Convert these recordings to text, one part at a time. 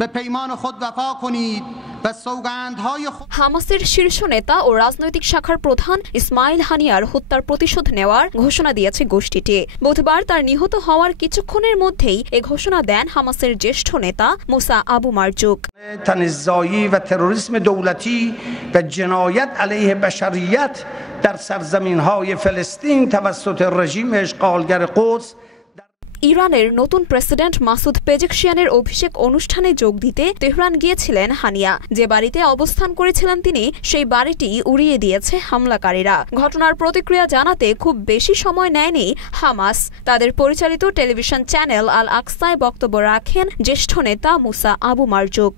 به پیمان خود وفا کنید و سوگندهای হামাসের শীর্ষ নেতা ও রাজনৈতিক শাখার প্রধান ইসমাইল হানিয়ার হত্যার প্রতিশোধ নেওয়ার ঘোষণা দিয়েছে গোষ্ঠীটি। বুধবার তার নিহত হওয়ার কিছুক্ষণের মধ্যেই এ ঘোষণা দেন হামাসের জ্যেষ্ঠ নেতা মুসা আবু মারজুক। تنزایی و تروریسم دولتی و جنایت علیه بشریت در سرزمین‌های فلسطین توسط رژیم اشغالگر قدس ইরানের নতুন প্রেসিডেন্ট মাসুদ পেজেকশিয়ানের অভিষেক অনুষ্ঠানে যোগ দিতে তেহরান গিয়েছিলেন হানিয়া। যে বাড়িতে অবস্থান করেছিলেন তিনি, সেই বাড়িটি উড়িয়ে দিয়েছে হামলাকারীরা। ঘটনার প্রতিক্রিয়া জানাতে খুব বেশি সময় নেয়নি হামাস। তাদের পরিচালিত টেলিভিশন চ্যানেল আল আকসায় বক্তব্য রাখেন জ্যেষ্ঠ নেতা মুসা আবু মারজুক।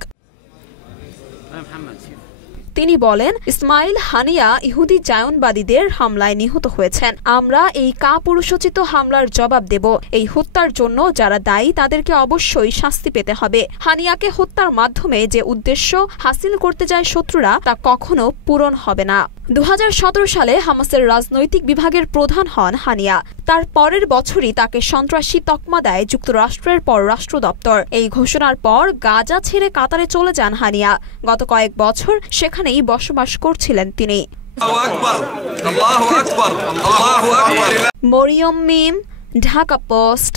তিনি বলেন, ইসমাইল হানিয়া ইহুদি জায়নবাদীদের হামলায় নিহত হয়েছেন। আমরা এই কাপুরুষোচিত হামলার জবাব দেব। এই হত্যার জন্য যারা দায়ী তাদেরকে অবশ্যই শাস্তি পেতে হবে। হানিয়াকে হত্যার মাধ্যমে যে উদ্দেশ্য হাসিল করতে যায় শত্রুরা, তা কখনো পূরণ হবে না। 2017 সালে হামাসের রাজনৈতিক বিভাগের প্রধান হন হানিয়া। তার পরের বছরই তাকে সন্ত্রাসী তকমা দেয় যুক্তরাষ্ট্রের পররাষ্ট্র দপ্তর। এই ঘোষণার পর গাজা ছেড়ে কাতারে চলে যান হানিয়া। গত কয়েক বছর সেখানেই বসবাস করছিলেন তিনি। মরিয়ম মিম, ঢাকা পোস্ট।